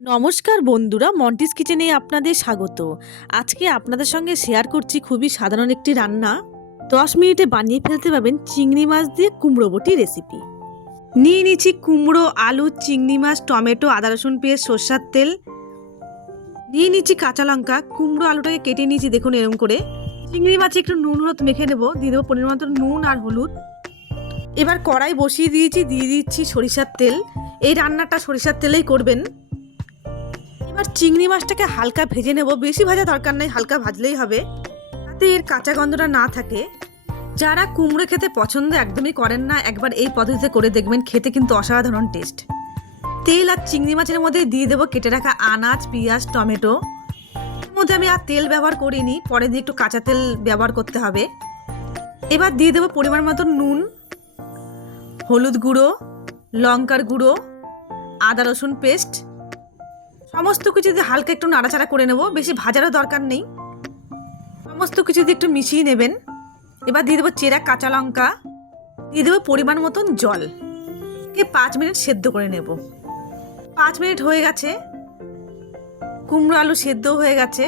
নমস্কার বন্ধুরা, মন্টিস কিচেনে আপনাদের স্বাগত। আজকে আপনাদের সঙ্গে শেয়ার করছি খুবই সাধারণ একটি রান্না। 10 মিনিটে বানিয়ে ফেলতে পারবেন চিংড়ি মাছ দিয়ে কুমড়ো বটি রেসিপি। নিয়ে নিচ্ছি কুমড়ো, আলু, চিংড়ি মাছ, টমেটো, আদা রসুন পেঁয়াজ, সরষের তেল। নিয়ে নিচ্ছি কাঁচা লঙ্কা। কুমড়ো আলুটাকে কেটে নিয়েছি দেখুন এরকম করে। চিংড়ি মাছে একটু নুন হলুদ মেখে নেবো, দিয়ে দেবো পরিমাণ মতো নুন আর হলুদ। এবার কড়াই বসিয়ে দিয়েছি, দিয়ে দিচ্ছি সরিষার তেল। এই রান্নাটা সরিষার তেলেই করবেন। এবার চিংড়ি মাছটাকে হালকা ভেজে নেব, বেশি ভাজা দরকার নেই, হালকা ভাজলেই হবে, যাতে এর কাঁচা গন্ধটা না থাকে। যারা কুমড়ো খেতে পছন্দ একদমই করেন না, একবার এই পদ্ধতিতে করে দেখবেন, খেতে কিন্তু অসাধারণ টেস্ট। তেল আর চিংড়ি মাছের মধ্যে দিয়ে দেবো কেটে রাখা আনাজ, পেঁয়াজ, টমেটো। এর মধ্যে আমি আর তেল ব্যবহার করিনি, পরে দিয়ে একটু কাঁচা তেল ব্যবহার করতে হবে। এবার দিয়ে দেবো পরিমাণ মতো নুন, হলুদ গুঁড়ো, লঙ্কার গুঁড়ো, আদা রসুন পেস্ট। সমস্ত কিছু দিয়ে হালকা একটু নাড়াচাড়া করে নেব, বেশি ভাজারও দরকার নেই। সমস্ত কিছু দিয়ে একটু মিশিয়ে নেবেন। এবার দিয়ে দেবো চেরা কাঁচা লঙ্কা, দিয়ে দেবো পরিমাণ মতন জল। 5 মিনিট সেদ্ধ করে নেব। 5 মিনিট হয়ে গেছে, কুমড়ো আলু সেদ্ধ হয়ে গেছে।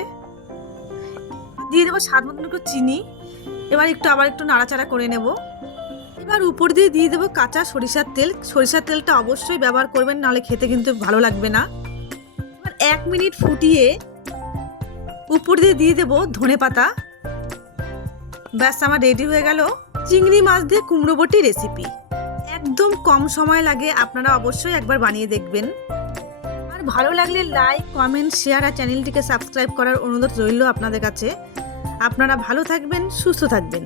দিয়ে দেবো স্বাদ মতন একটু চিনি। এবার আবার একটু নাড়াচাড়া করে নেব। এবার উপর দিয়ে দিয়ে দেবো কাঁচা সরিষার তেল। সরিষার তেলটা অবশ্যই ব্যবহার করবেন, নাহলে খেতে কিন্তু ভালো লাগবে না। 1 মিনিট ফুটিয়ে উপর দিয়ে দিয়ে দেবো ধনে পাতা। ব্যাস, আমার রেডি হয়ে গেল চিংড়ি মাছ দিয়ে কুমড়ো বটি রেসিপি। একদম কম সময় লাগে, আপনারা অবশ্যই একবার বানিয়ে দেখবেন। আর ভালো লাগলে লাইক, কমেন্ট, শেয়ার আর চ্যানেলটিকে সাবস্ক্রাইব করার অনুরোধ রইল আপনাদের কাছে। আপনারা ভালো থাকবেন, সুস্থ থাকবেন।